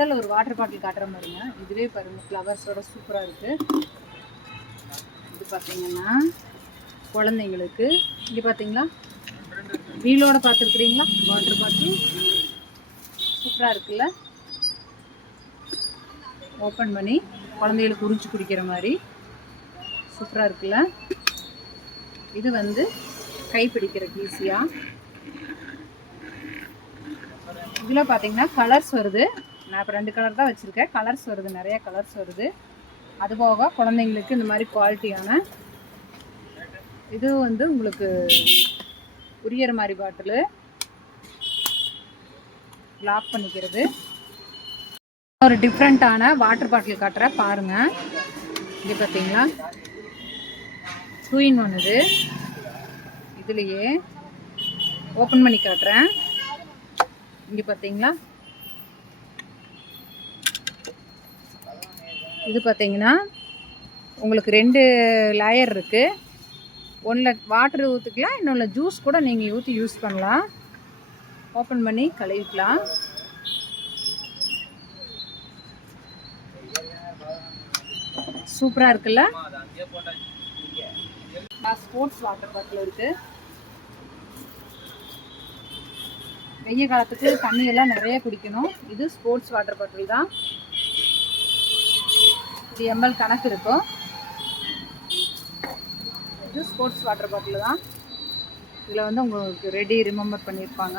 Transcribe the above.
Special ஒரு water bottle காட்டுற மாதிரிங்க. இதுவே பாருங்கள் ஃப்ளவர்ஸோட சூப்பராக இருக்குது. இது பார்த்தீங்கன்னா குழந்தைங்களுக்கு இங்கே பார்த்தீங்களா வீலோட பார்த்துருக்குறீங்களா வாட்டர் பாட்டில் சூப்பராக இருக்குல்ல. ஓப்பன் பண்ணி குழந்தைகளுக்கு உறிஞ்சி குடிக்கிற மாதிரி சூப்பராக இருக்குல்ல. இது வந்து கை பிடிக்கிறதுக்கு ஈஸியாக. இதில் பார்த்தீங்கன்னா கலர்ஸ் வருது. நான் இப்போ 2 கலர் தான் வச்சுருக்கேன். கலர்ஸ் வருது, நிறைய கலர்ஸ் வருது. அதுபோக குழந்தைங்களுக்கு இந்த மாதிரி குவாலிட்டியான இது வந்து உங்களுக்கு உரியற மாதிரி பாட்டிலு லாக் பண்ணிக்கிறது. ஒரு டிஃப்ரெண்ட்டான வாட்டர் பாட்டில் காட்டுறேன் பாருங்கள். இங்கே பார்த்தீங்களா 2 in 1 இது. இதுலேயே ஓப்பன் பண்ணி காட்டுறேன். இங்கே பார்த்தீங்களா இது பார்த்தீங்கன்னா உங்களுக்கு 2 லேயர் இருக்குது. ஒன்றில் வாட்டர் ஊற்றிக்கலாம், இன்னொன்று ஜூஸ் கூட நீங்கள் ஊற்றி யூஸ் பண்ணலாம். ஓப்பன் பண்ணி கழுவிக்கலாம். சூப்பராக இருக்குல்ல. ஸ்போர்ட்ஸ் வாட்டர் பாட்டில் இருக்குது. வெய்ய காலத்துக்கு தண்ணியெல்லாம் நிறைய குடிக்கணும். இது ஸ்போர்ட்ஸ் வாட்டர் பாட்டில் தான். இது ml கணக்கு இருக்கும். இது ஸ்போர்ட்ஸ் வாட்டர் பாட்டில் தான். இதில் வந்து உங்களுக்கு ரெடி ரிமெம்பர் பண்ணியிருப்பாங்க.